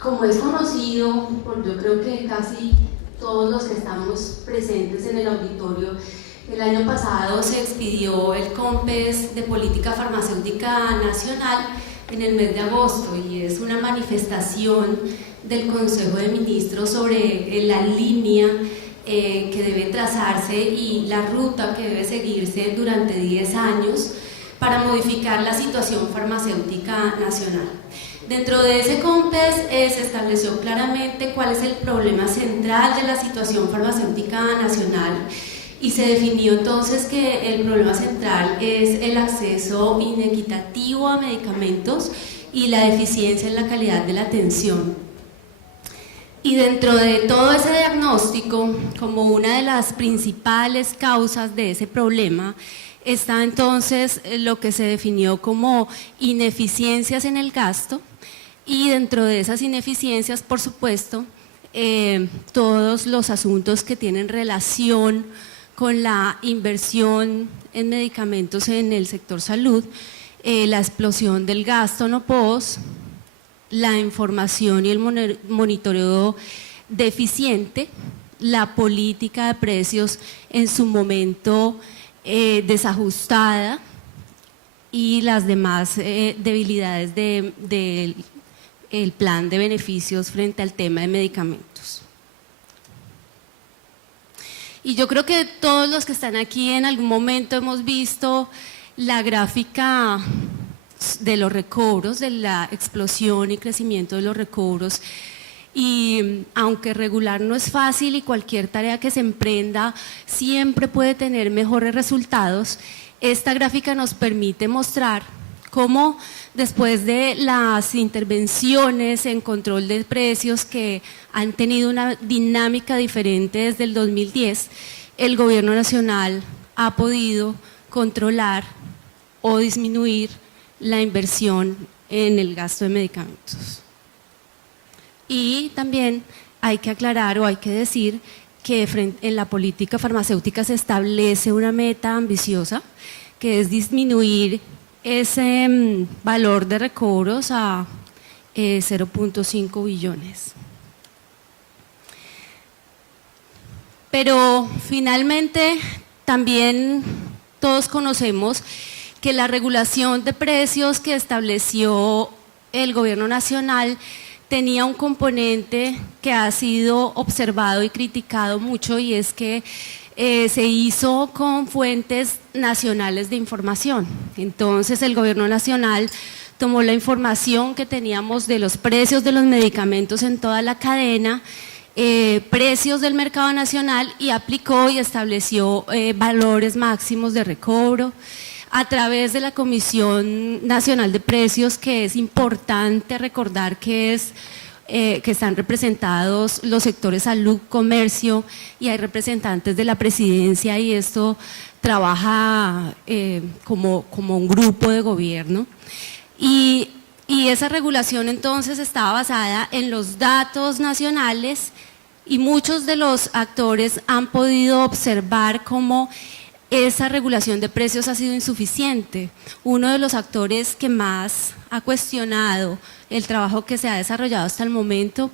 Como es conocido por yo creo que casi todos los que estamos presentes en el auditorio, el año pasado se expidió el COMPES de Política Farmacéutica Nacional en el mes de agosto y es una manifestación del Consejo de Ministros sobre la línea que debe trazarse y la ruta que debe seguirse durante 10 años para modificar la situación farmacéutica nacional. Dentro de ese COMPES se estableció claramente cuál es el problema central de la situación farmacéutica nacional y se definió entonces que el problema central es el acceso inequitativo a medicamentos y la deficiencia en la calidad de la atención. Y dentro de todo ese diagnóstico, como una de las principales causas de ese problema, está entonces lo que se definió como ineficiencias en el gasto, y dentro de esas ineficiencias, por supuesto, todos los asuntos que tienen relación con la inversión en medicamentos en el sector salud, la explosión del gasto no POS, la información y el monitoreo deficiente, la política de precios en su momento desajustada y las demás debilidades del plan de beneficios frente al tema de medicamentos. Y yo creo que todos los que están aquí en algún momento hemos visto la gráfica de los recobros, de la explosión y crecimiento de los recobros, y aunque regular no es fácil y cualquier tarea que se emprenda siempre puede tener mejores resultados, esta gráfica nos permite mostrar cómo después de las intervenciones en control de precios que han tenido una dinámica diferente desde el 2010, el gobierno nacional ha podido controlar o disminuir la inversión en el gasto de medicamentos. Y también hay que aclarar o hay que decir que en la política farmacéutica se establece una meta ambiciosa que es disminuir ese valor de recobros a 0.5 billones. Pero finalmente también todos conocemos que la regulación de precios que estableció el gobierno nacional tenía un componente que ha sido observado y criticado mucho, y es que se hizo con fuentes nacionales de información. Entonces el gobierno nacional tomó la información que teníamos de los precios de los medicamentos en toda la cadena, precios del mercado nacional, y aplicó y estableció valores máximos de recobro a través de la Comisión Nacional de Precios, que es importante recordar que están representados los sectores salud, comercio, y hay representantes de la presidencia, y esto trabaja como un grupo de gobierno. Y esa regulación entonces estaba basada en los datos nacionales, y muchos de los actores han podido observar cómo esa regulación de precios ha sido insuficiente. Uno de los actores que más ha cuestionado el trabajo que se ha desarrollado hasta el momento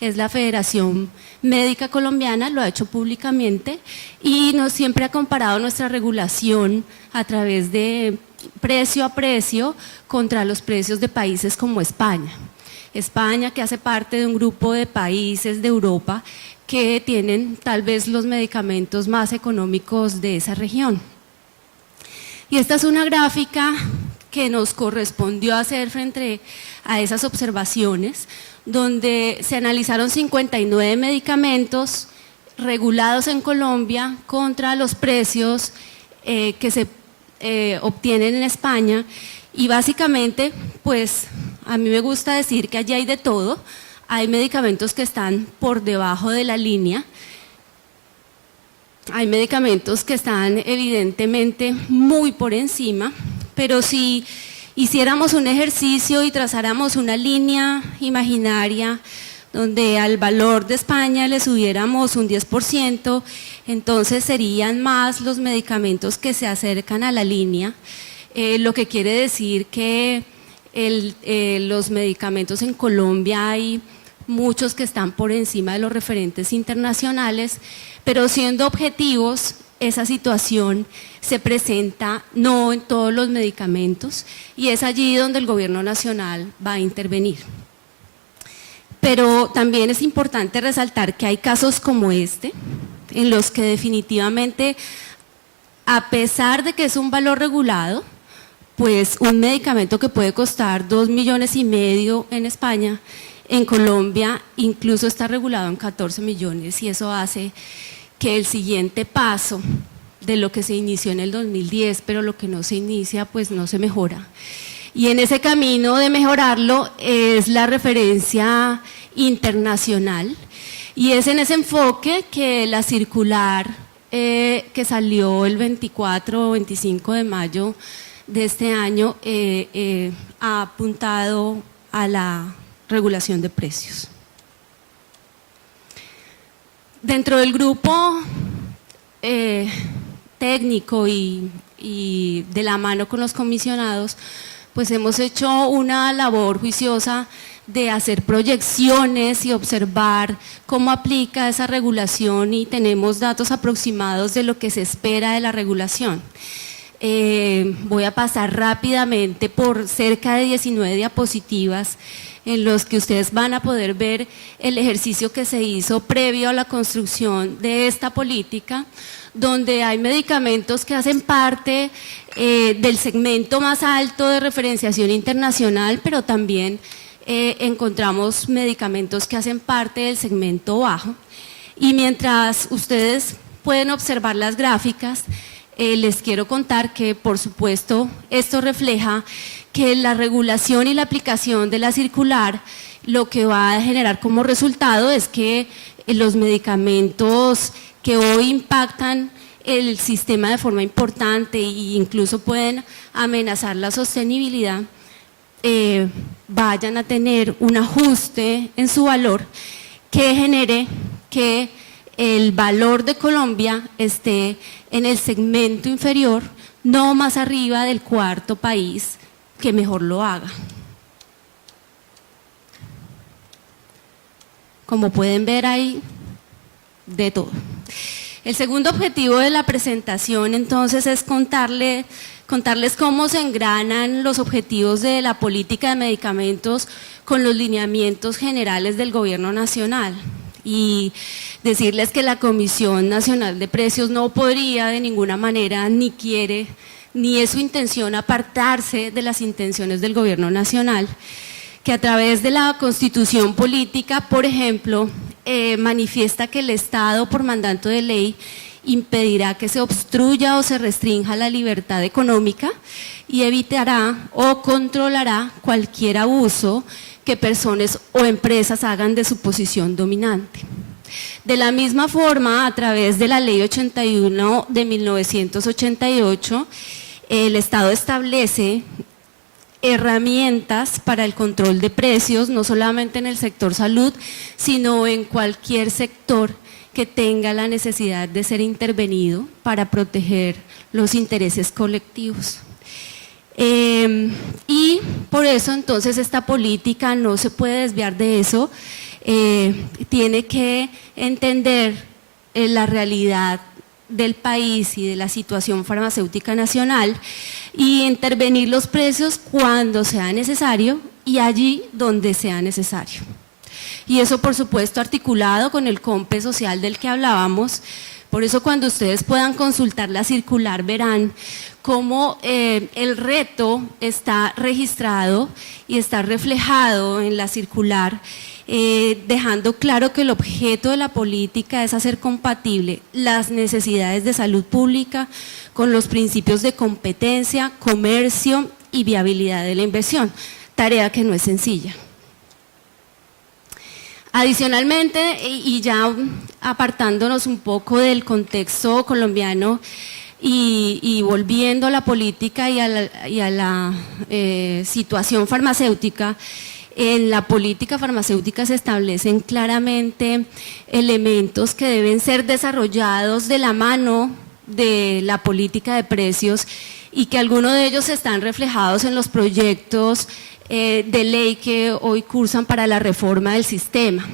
es la Federación Médica Colombiana, lo ha hecho públicamente, y no siempre ha comparado nuestra regulación a través de precio a precio contra los precios de países como España. España, que hace parte de un grupo de países de Europa que tienen tal vez los medicamentos más económicos de esa región. Y esta es una gráfica que nos correspondió hacer frente a esas observaciones, donde se analizaron 59 medicamentos regulados en Colombia contra los precios que se obtienen en España, y básicamente, pues a mí me gusta decir que allí hay de todo. Hay medicamentos que están por debajo de la línea, hay medicamentos que están evidentemente muy por encima, pero si hiciéramos un ejercicio y trazáramos una línea imaginaria donde al valor de España le subiéramos un 10%, entonces serían más los medicamentos que se acercan a la línea, lo que quiere decir que los medicamentos en Colombia hay muchos que están por encima de los referentes internacionales, pero siendo objetivos, esa situación se presenta no en todos los medicamentos y es allí donde el gobierno nacional va a intervenir. Pero también es importante resaltar que hay casos como este, en los que definitivamente, a pesar de que es un valor regulado, pues un medicamento que puede costar 2,5 millones en España, en Colombia incluso está regulado en 14 millones y eso hace que el siguiente paso de lo que se inició en el 2010, pero lo que no se inicia pues no se mejora. Y en ese camino de mejorarlo es la referencia internacional y es en ese enfoque que la circular que salió el 24 o 25 de mayo de este año ha apuntado a la regulación de precios. Dentro del grupo técnico y de la mano con los comisionados, pues hemos hecho una labor juiciosa de hacer proyecciones y observar cómo aplica esa regulación y tenemos datos aproximados de lo que se espera de la regulación. Voy a pasar rápidamente por cerca de 19 diapositivas en los que ustedes van a poder ver el ejercicio que se hizo previo a la construcción de esta política, donde hay medicamentos que hacen parte del segmento más alto de referenciación internacional, pero también encontramos medicamentos que hacen parte del segmento bajo. Y mientras ustedes pueden observar las gráficas, les quiero contar que, por supuesto, esto refleja que la regulación y la aplicación de la circular lo que va a generar como resultado es que los medicamentos que hoy impactan el sistema de forma importante e incluso pueden amenazar la sostenibilidad, vayan a tener un ajuste en su valor que genere que el valor de Colombia esté en el segmento inferior, no más arriba del cuarto país que mejor lo haga. Como pueden ver ahí, de todo. El segundo objetivo de la presentación entonces es contarles cómo se engranan los objetivos de la política de medicamentos con los lineamientos generales del gobierno nacional y decirles que la Comisión Nacional de Precios no podría de ninguna manera ni quiere ni es su intención apartarse de las intenciones del gobierno nacional, que a través de la Constitución política, por ejemplo, manifiesta que el Estado, por mandato de ley, impedirá que se obstruya o se restrinja la libertad económica y evitará o controlará cualquier abuso que personas o empresas hagan de su posición dominante. De la misma forma, a través de la Ley 81 de 1988, el Estado establece herramientas para el control de precios, no solamente en el sector salud, sino en cualquier sector que tenga la necesidad de ser intervenido para proteger los intereses colectivos. Y por eso entonces esta política no se puede desviar de eso, tiene que entender la realidad del país y de la situación farmacéutica nacional y intervenir los precios cuando sea necesario y allí donde sea necesario. Y eso, por supuesto, articulado con el COMPE social del que hablábamos. Por eso, cuando ustedes puedan consultar la circular, verán cómo el reto está registrado y está reflejado en la circular, dejando claro que el objeto de la política es hacer compatible las necesidades de salud pública con los principios de competencia, comercio y viabilidad de la inversión, tarea que no es sencilla. Adicionalmente, y ya apartándonos un poco del contexto colombiano y volviendo a la política y a la situación farmacéutica, en la política farmacéutica se establecen claramente elementos que deben ser desarrollados de la mano de la política de precios y que algunos de ellos están reflejados en los proyectos de ley que hoy cursan para la reforma del sistema.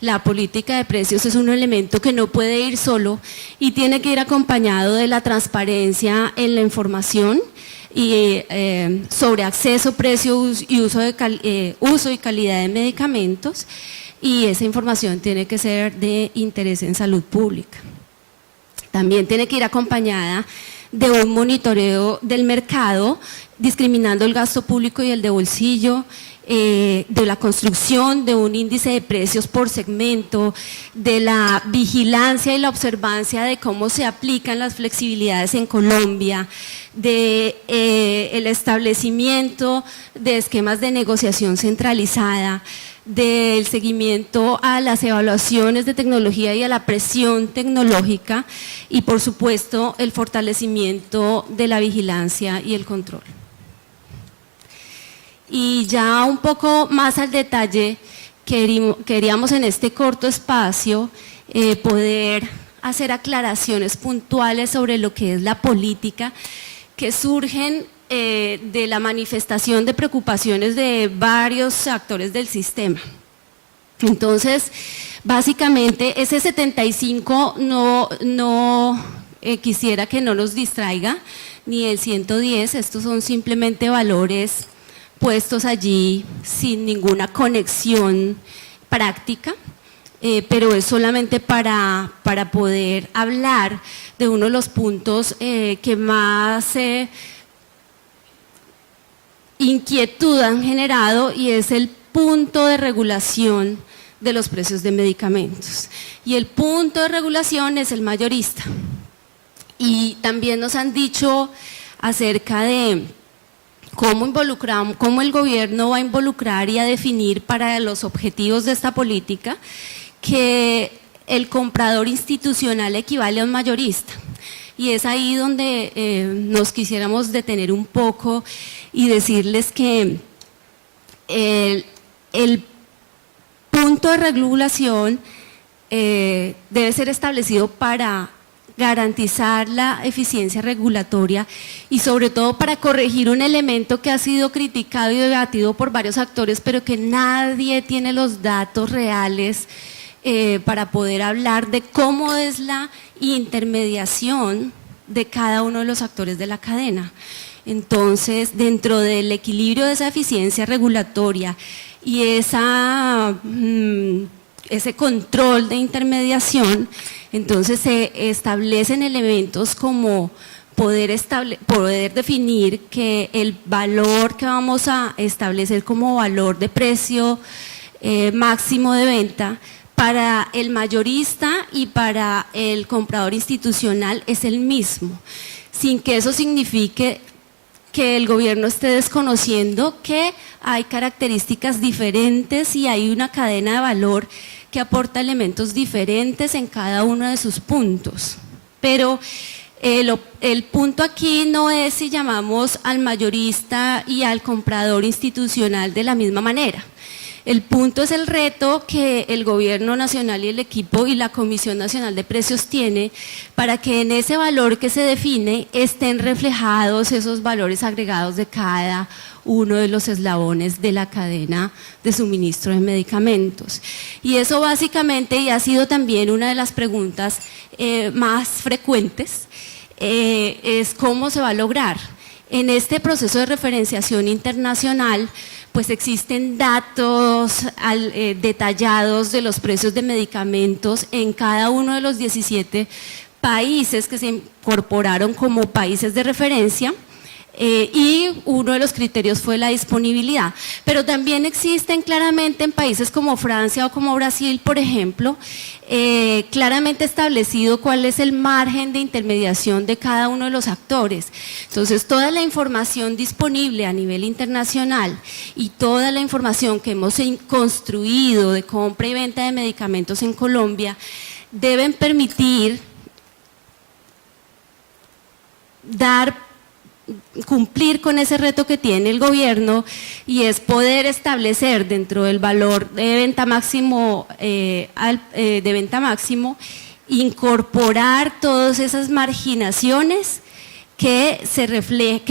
La política de precios es un elemento que no puede ir solo y tiene que ir acompañado de la transparencia en la información y sobre acceso, precio y uso y calidad de medicamentos, y esa información tiene que ser de interés en salud pública. También tiene que ir acompañada de un monitoreo del mercado, discriminando el gasto público y el de bolsillo, de la construcción de un índice de precios por segmento, de la vigilancia y la observancia de cómo se aplican las flexibilidades en Colombia, de el establecimiento de esquemas de negociación centralizada, del seguimiento a las evaluaciones de tecnología y a la presión tecnológica y, por supuesto, el fortalecimiento de la vigilancia y el control. Y ya un poco más al detalle, queríamos en este corto espacio poder hacer aclaraciones puntuales sobre lo que es la política, que surgen de la manifestación de preocupaciones de varios actores del sistema. Entonces, básicamente, ese 75 quisiera que no nos distraiga, ni el 110, estos son simplemente valores puestos allí sin ninguna conexión práctica, pero es solamente para poder hablar de uno de los puntos que más inquietud han generado, y es el punto de regulación de los precios de medicamentos. Y el punto de regulación es el mayorista. Y también nos han dicho acerca de cómo el gobierno va a involucrar y a definir para los objetivos de esta política que el comprador institucional equivale a un mayorista. Y es ahí donde nos quisiéramos detener un poco y decirles que el punto de regulación debe ser establecido para garantizar la eficiencia regulatoria y sobre todo para corregir un elemento que ha sido criticado y debatido por varios actores, pero que nadie tiene los datos reales para poder hablar de cómo es la intermediación de cada uno de los actores de la cadena. Entonces, dentro del equilibrio de esa eficiencia regulatoria y ese control de intermediación, entonces se establecen elementos como poder definir que el valor que vamos a establecer como valor de precio máximo de venta para el mayorista y para el comprador institucional es el mismo, sin que eso signifique que el gobierno esté desconociendo que hay características diferentes y hay una cadena de valor que aporta elementos diferentes en cada uno de sus puntos. Pero el punto aquí no es si llamamos al mayorista y al comprador institucional de la misma manera. El punto es el reto que el gobierno nacional y el equipo y la Comisión Nacional de Precios tiene para que en ese valor que se define estén reflejados esos valores agregados de cada uno de los eslabones de la cadena de suministro de medicamentos. Y eso básicamente, y ha sido también una de las preguntas más frecuentes, es cómo se va a lograr. En este proceso de referenciación internacional, pues existen datos detallados de los precios de medicamentos en cada uno de los 17 países que se incorporaron como países de referencia, y uno de los criterios fue la disponibilidad. Pero también existen claramente en países como Francia o como Brasil, por ejemplo, claramente establecido cuál es el margen de intermediación de cada uno de los actores. Entonces, toda la información disponible a nivel internacional y toda la información que hemos construido de compra y venta de medicamentos en Colombia deben permitir cumplir con ese reto que tiene el gobierno, y es poder establecer dentro del valor de venta máximo, incorporar todas esas marginaciones que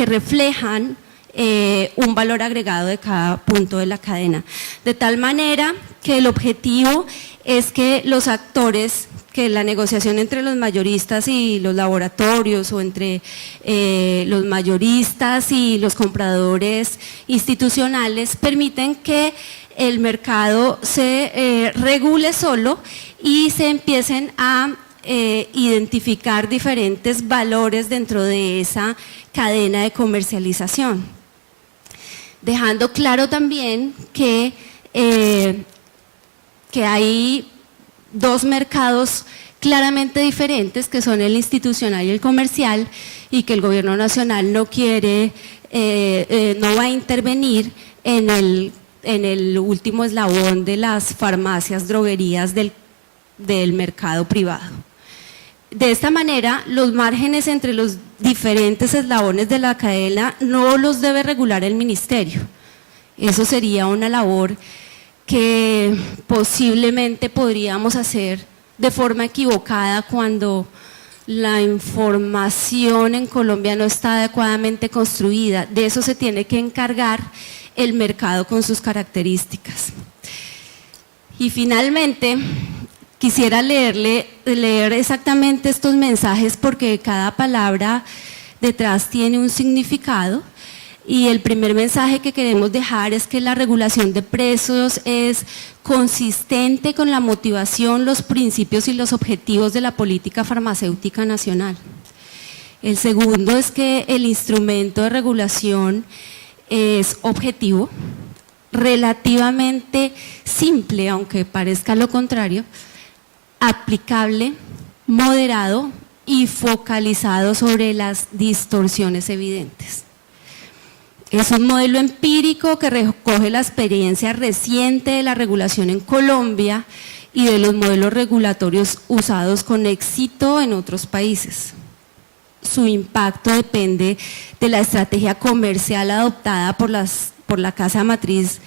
reflejan un valor agregado de cada punto de la cadena. De tal manera que el objetivo es que los actores, que la negociación entre los mayoristas y los laboratorios o entre los mayoristas y los compradores institucionales permiten que el mercado se regule solo y se empiecen a identificar diferentes valores dentro de esa cadena de comercialización. Dejando claro también que hay dos mercados claramente diferentes, que son el institucional y el comercial, y que el gobierno nacional no quiere, no va a intervenir en el último eslabón de las farmacias, droguerías del mercado privado. De esta manera, los márgenes entre los diferentes eslabones de la cadena no los debe regular el ministerio. Eso sería una labor que posiblemente podríamos hacer de forma equivocada cuando la información en Colombia no está adecuadamente construida. De eso se tiene que encargar el mercado con sus características. Y finalmente, quisiera leer exactamente estos mensajes porque cada palabra detrás tiene un significado. Y el primer mensaje que queremos dejar es que la regulación de precios es consistente con la motivación, los principios y los objetivos de la política farmacéutica nacional. El segundo es que el instrumento de regulación es objetivo, relativamente simple, aunque parezca lo contrario, aplicable, moderado y focalizado sobre las distorsiones evidentes. Es un modelo empírico que recoge la experiencia reciente de la regulación en Colombia y de los modelos regulatorios usados con éxito en otros países. Su impacto depende de la estrategia comercial adoptada por la casa matriz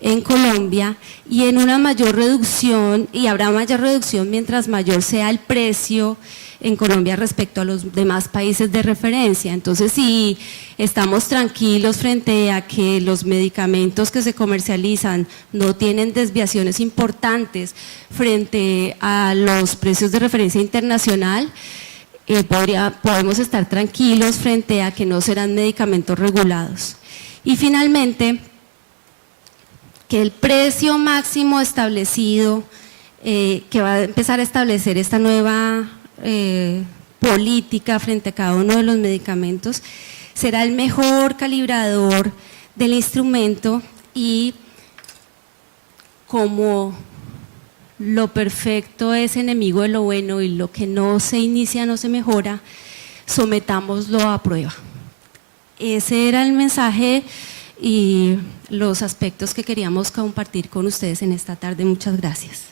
en Colombia y en una mayor reducción, y habrá mayor reducción mientras mayor sea el precio en Colombia respecto a los demás países de referencia. Entonces, si estamos tranquilos frente a que los medicamentos que se comercializan no tienen desviaciones importantes frente a los precios de referencia internacional, podemos estar tranquilos frente a que no serán medicamentos regulados. Y finalmente, que el precio máximo establecido, que va a empezar a establecer esta nueva política frente a cada uno de los medicamentos, será el mejor calibrador del instrumento y como lo perfecto es enemigo de lo bueno y lo que no se inicia no se mejora, sometámoslo a prueba. Ese era el mensaje y los aspectos que queríamos compartir con ustedes en esta tarde. Muchas gracias.